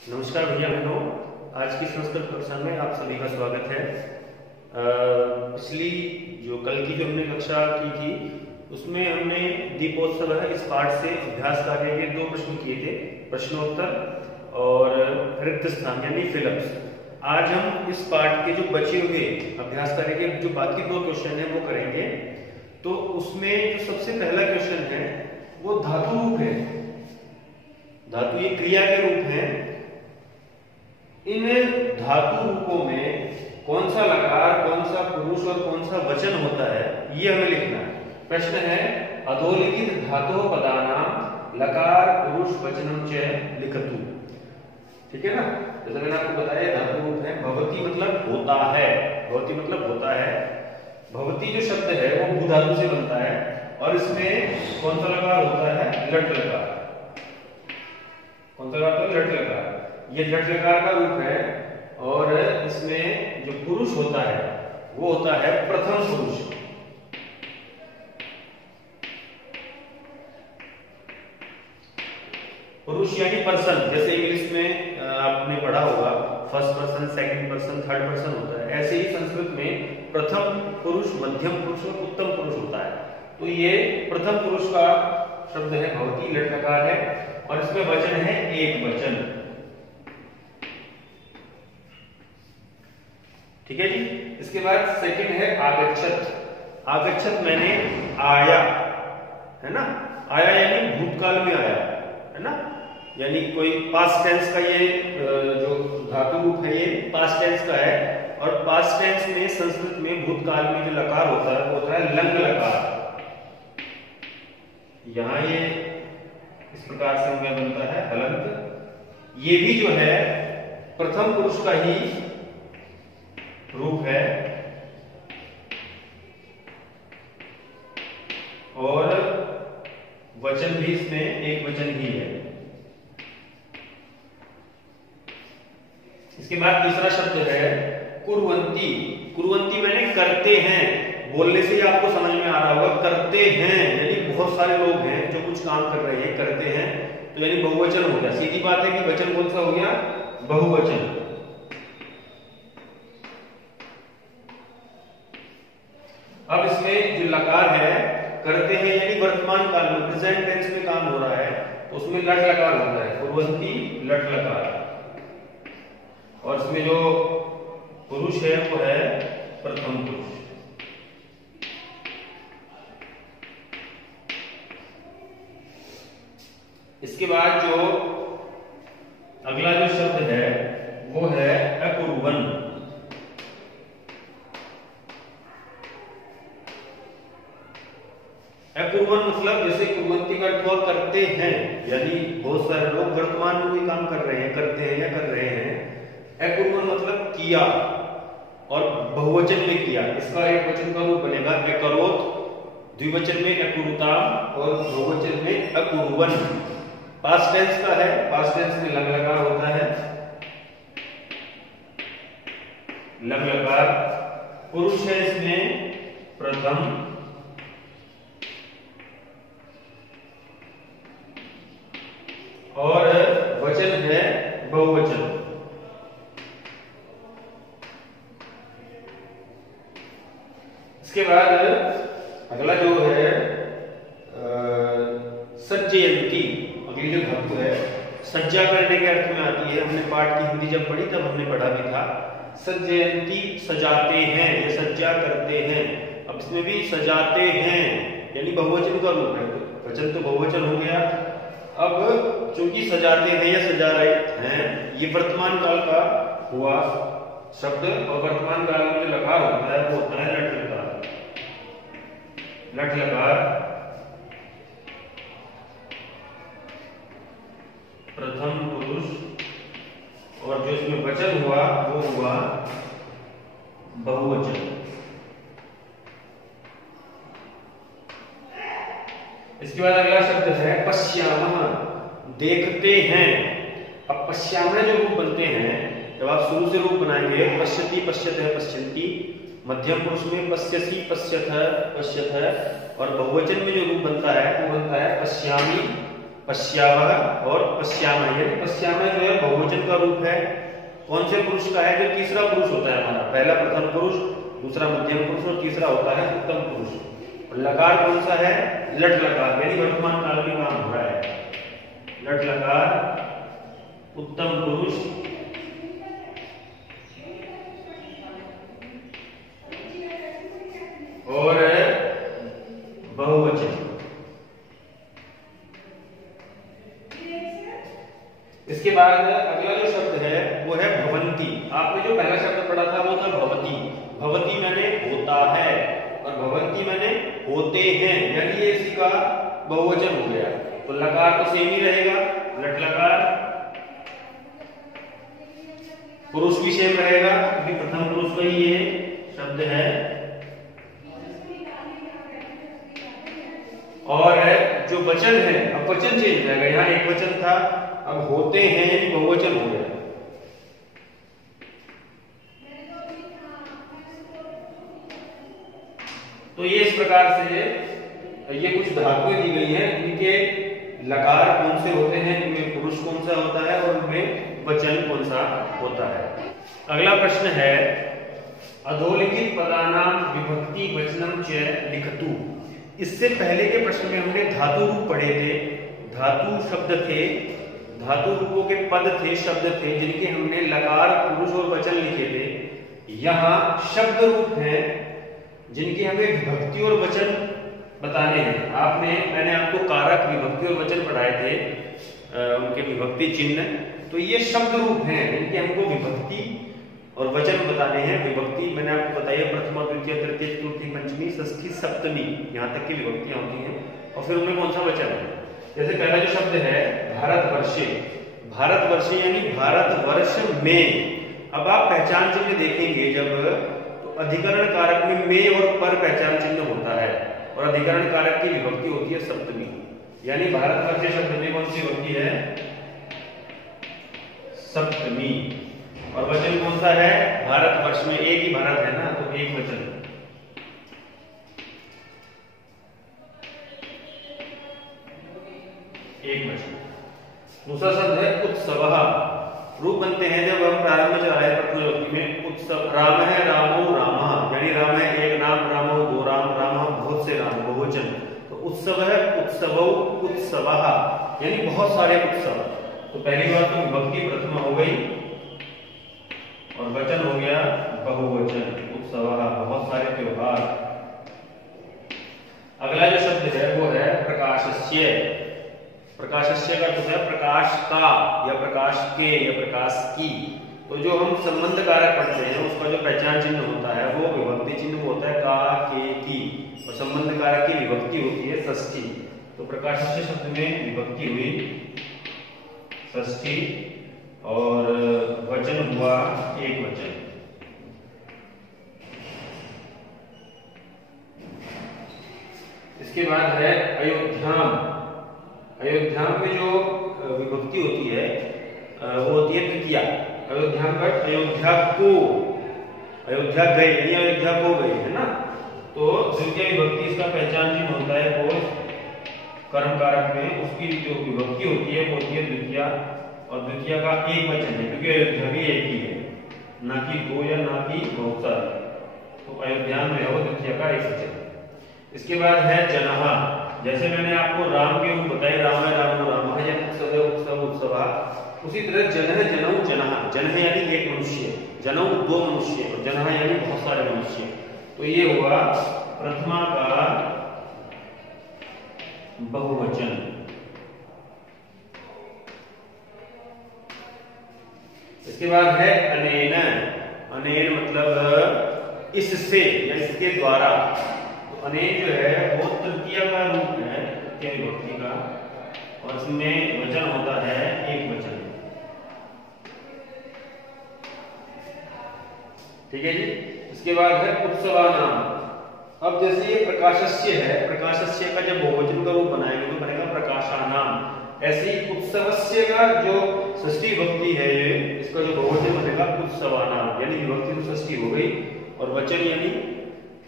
नमस्कार भैया बहनों, आज की संस्कृत कक्षा में आप सभी का स्वागत है। पिछली कल की हमने कक्षा की थी उसमें हमने दीपोत्सव इस पाठ से अभ्यास कार्य के 2 प्रश्न किए थे, प्रश्नोत्तर और रिक्त स्थान यानी फिलअप्स। आज हम इस पाठ के जो बचे हुए अभ्यास कार्य के जो बाकी 2 क्वेश्चन है वो करेंगे। तो उसमें जो सबसे पहला क्वेश्चन है वो धातु रूप है। धातु ये क्रिया के रूप है। इन धातु रूपों में कौन सा लकार, कौन सा पुरुष और कौन सा वचन होता है ये हमें लिखना है। प्रश्न है अधोलिखित धातु पदानाम लकार पुरुष वचनम च लिखतु। ठीक है ना। जैसे मैंने आपको बताया धातु रूप है। भवती मतलब होता है, भवती मतलब होता है। भवती जो शब्द है वो भू धातु से बनता है और इसमें कौन सा लकार होता है? लट लकार। कौन सा लकार? लट लकार। ये लट लकार का रूप है और इसमें जो पुरुष होता है वो होता है प्रथम पुरुष। पुरुष यानी पर्सन। जैसे इंग्लिश में आपने पढ़ा होगा first person, second person, third person होता है, ऐसे ही संस्कृत में प्रथम पुरुष, मध्यम पुरुष और उत्तम पुरुष होता है। तो ये प्रथम पुरुष का शब्द है भवती, लट लकार है और इसमें वचन है एक वचन। ठीक है जी। इसके बाद सेकंड है आगच्छत। आगच्छत मैंने आया, है ना। आया यानी भूतकाल में आया, है ना। यानी कोई पास्ट टेंस का ये जो धातु रूप है ये पास्ट टेंस का है और पास्ट टेंस में संस्कृत में भूतकाल में जो लकार होता है वो होता है लंग लकार। यहां ये इस प्रकार से हमें बनता है हलंत। ये भी जो है प्रथम पुरुष का ही रूप है और वचन भी इसमें एक वचन ही है। इसके बाद तीसरा शब्द है कुर्वन्ति। कुर्वन्ति मैंने करते हैं। बोलने से ही आपको समझ में आ रहा होगा करते हैं यानी बहुत सारे लोग हैं जो कुछ काम कर रहे हैं, करते हैं, तो यानी बहुवचन हो गया। सीधी बात है कि वचन कौन सा हो गया? बहुवचन। अब इसमें जो लकार है करते हैं यानी वर्तमान काल में प्रेजेंट टेंस में काम हो रहा है तो उसमें लट लकार होता है, कुर्वन्ति लट लकार। और इसमें जो पुरुष है वो है प्रथम पुरुष। इसके बाद जो अगला जो शब्द है वो है अकुर्वन। अकुर्वन मतलब जैसे कुर्वन्ति का अर्थ करते हैं यानी बहुत सारे लोग वर्तमान में भी काम कर रहे हैं, करते हैं या कर रहे हैं। अकुर्वन मतलब किया और बहुवचन में किया। इसका एक वचन का रूप बनेगा अकरोत, द्विवचन में अकुरुता और बहुवचन में अकुर्वन। पास्ट टेंस का है, पास्ट टेंस में लंग लकार होता है, लंग लकार। पुरुष है इसमें प्रथम और वचन है बहुवचन। इसके बाद अगला जो है सज्जयंती। अगली जो धातु है सज्जा करने के अर्थ में आती है। हमने पाठ की हिंदी जब पढ़ी तब हमने पढ़ा भी था। सज्जयंती सजाते हैं या सज्जा करते हैं। अब इसमें भी सजाते हैं यानी बहुवचन का रूप है, वचन तो बहुवचन हो गया। अब चूंकि सजाते हैं या सजा रहे हैं ये वर्तमान काल का हुआ शब्द और वर्तमान काल में जो लकार होता है वो होता है लट लकार। लट लकार प्रथम पुरुष और जो इसमें वचन हुआ वो हुआ बहुवचन। इसके बाद अगला शब्द है पश्यामः। देखते हैं। अब पश्यामः जो रूप बनते हैं जब आप शुरू से रूप बनाएंगे पश्यति, पश्यतः, पश्यन्ति, मध्यम पुरुष में पश्यसि, पश्यतः, पश्यतः और बहुवचन में जो रूप बनता है वो बनता है पश्यामि, पश्यावह और पश्यामः। ये पश्यामः जो है बहुवचन का रूप है। कौन से पुरुष का है? जो तीसरा पुरुष होता है हमारा, पहला प्रथम पुरुष, दूसरा मध्यम पुरुष और तीसरा होता है उत्तम पुरुष। और लकार कौन सा है? लट लकार, यानी वर्तमान काल में काम हो रहा है। लट लकार उत्तम पुरुष और बहुवचन। इसके बाद अगला जो शब्द है वो है भवन्ति। आपने जो पहला शब्द पढ़ा था वो था भवति। भवति माने होता है और भवन्ति माने होते हैं, यानी ये इसी का बहुवचन हो गया। तो लकार तो सेम ही रहेगा, लट लकार। पुरुष भी सेम रहेगा क्योंकि प्रथम पुरुष का ही ये शब्द है। और जो वचन है, अब वचन चेंज हो जाएगा। यहाँ एक वचन था, अब होते हैं बहुवचन हो गया। तो ये इस प्रकार से ये कुछ धातुएं दी गई हैं, इनके लकार कौन से होते हैं, इनमें पुरुष कौन सा होता है और इनमें वचन कौन सा होता है। अगला प्रश्न है अधोलिखित पदानाम विभक्ति वचनम च लिखतु। इससे पहले के प्रश्न में हमने धातु रूप पढ़े थे। धातु शब्द थे, धातु रूपों के पद थे, शब्द थे जिनके हमने लकार, पुरुष और वचन लिखे थे। यहाँ शब्द रूप हैं जिनके हमें विभक्ति और वचन बताने हैं। मैंने आपको कारक, विभक्ति और वचन पढ़ाए थे, उनके विभक्ति चिन्ह। तो ये शब्द रूप हैं जिनके हमको विभक्ति और वचन बताने हैं। विभक्ति मैंने आपको बताया प्रथमा, द्वितीय, तृतीय, चतुर्थी, पंचमी, षष्ठी, सप्तमी, यहाँ तक की विभक्तियां होती हैं। और फिर उनमें कौन सा वचन है। जैसे पहला जो शब्द है भारतवर्षे, भारतवर्षे यानी भारतवर्ष में। अब आप पहचान चिन्ह देखेंगे जब, तो अधिकरण कारक में और पर पहचान चिन्ह होता है और अधिकरण कारक की विभक्ति होती है सप्तमी। यानी भारतवर्ष शब्द में कौन सी विभक्ति है? सप्तमी। और वचन कौन सा है? भारतवर्ष में एक ही भारत है ना, तो एक वचन। एक वचन। दूसरा शब्द है उत्सवः। रूप बनते हैं जब हम प्रारंभ में चला है प्रथम विभक्ति में। उत्सव, राम है, रामो रामः, यानी राम है एक नाम, रामो दो राम, रामः बहुत से राम, बहुवचन। तो उत्सव है उत्सवौ उत्सवः, यानी बहुत सारे उत्सव। तो पहली बात तो विभक्ति प्रथम हो गई और वचन हो गया बहुवचन, उत्सवः, बहुत सारे त्योहार। अगला जो शब्द है वो है प्रकाशस्य। प्रकाशस्य का अर्थ है प्रकाश का या प्रकाश के या प्रकाश की। तो जो हम संबंध कारक पढ़ते हैं उसका जो पहचान चिन्ह होता है वो विभक्ति चिन्ह होता है का, के, की। और संबंध कारक की विभक्ति होती है षष्ठी। तो प्रकाशस्य शब्द में विभक्ति हुई षष्ठी और वचन हुआ एक वचन। इसके बाद है अयोध्याम। अयोध्याम में जो विभक्ति होती है वो होती है तृतीया। अयोध्याम का अयोध्या को, अयोध्या गए यानी अयोध्या को गए, है ना। तो तृतीय विभक्ति इसका पहचान चिन्ह होता है वो कर्म कारक में, उसकी जो विभक्ति होती है वो होती है द्वितीया। और द्वितीया का एक वचन है क्योंकि अयोध्या भी एक ही है, ना कि दो या ना कि बहुत सारे। तो अयोध्या में है वो द्वितीया का एक वचन। इसके बाद है जनः। जैसे मैंने आपको राम के रूप बताए, राम है, रामो रामः, या उत्सव है, उत्सव उत्सवः। उसी तरह जन है, जनौ जनः। जन है यानी एक मनुष्य, जनौ दो मनुष्य, और जनः यानी बहुत सारे मनुष्य। तो ये हुआ प्रथमा का बहुवचन। इसके बाद है अनेन। अनेन मतलब इससे या इसके द्वारा। तो अनेन जो है वो तृतीय का रूप है, तृतीय विभक्ति का, और इसमें वचन होता है एक वचन। ठीक है जी। इसके बाद है उत्सवानाम। अब जैसे ये प्रकाशस्य है, प्रकाशस्य का जब बहुवचन का रूप बनाएंगे तो बनेगा प्रकाशानाम। ऐसे ही उत्सवस्य का जो षष्ठी विभक्ति है, ये इसका जो बहुवचन बनेगा उत्सवानाम, यानी विभक्ति तो षष्ठी हो गई और वचन यानी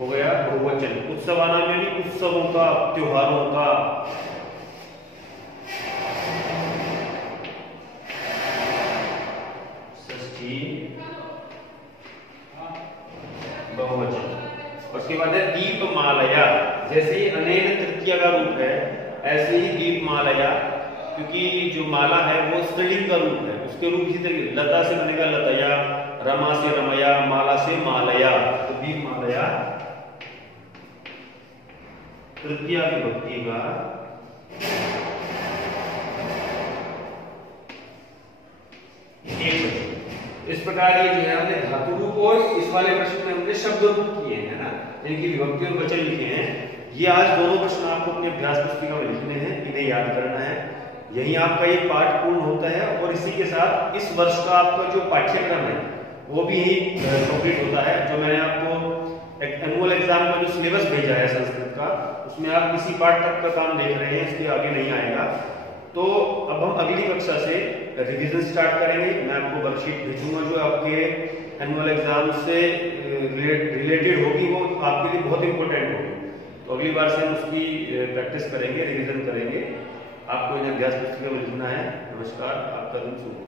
हो गया बहुवचन। उत्सवानाम यानी उत्सवों का, त्योहारों का। जैसे ही अनेन तृतीया का रूप है, ऐसे ही दीपमालया, क्योंकि जो माला है वो स्त्रीलिंग का रूप है, उसके रूप इसी तरीके लता से बनेगा लतया, रमा से रमया, माला से मालया, तो दीपमालया तृतीया विभक्ति का इस प्रकार ये जो है हमने धातु रूप और इस वाले प्रश्न में हमने शब्द रूप किए हैं ना, इनकी विभक्ति और वचन लिखे हैं। ये आज दोनों प्रश्न आपको अपने अभ्यास पुस्तिका में लिखने हैं, इन्हें याद करना है। यही आपका ये पाठ पूर्ण होता है और इसी के साथ इस वर्ष का आपका जो पाठ्यक्रम है वो भी कंप्लीट होता है। जो मैंने आपको एक एनुअल एग्जाम का जो सिलेबस भेजा है संस्कृत का, उसमें आप इसी पाठ तक का काम देख रहे हैं, इसके आगे नहीं आएगा। तो अब हम अगली कक्षा से रिवीजन स्टार्ट करेंगे। मैं आपको वर्कशीट भेजूंगा जो आपके एनुअल एग्जाम से रिलेटेड होगी, वो आपके लिए बहुत इंपॉर्टेंट होगी। तो अगली बार से हम उसकी प्रैक्टिस करेंगे, रिवीजन करेंगे। आपको इन अभ्यास पुस्तिका में लिखना है। नमस्कार, आपका दिन शुभ हो।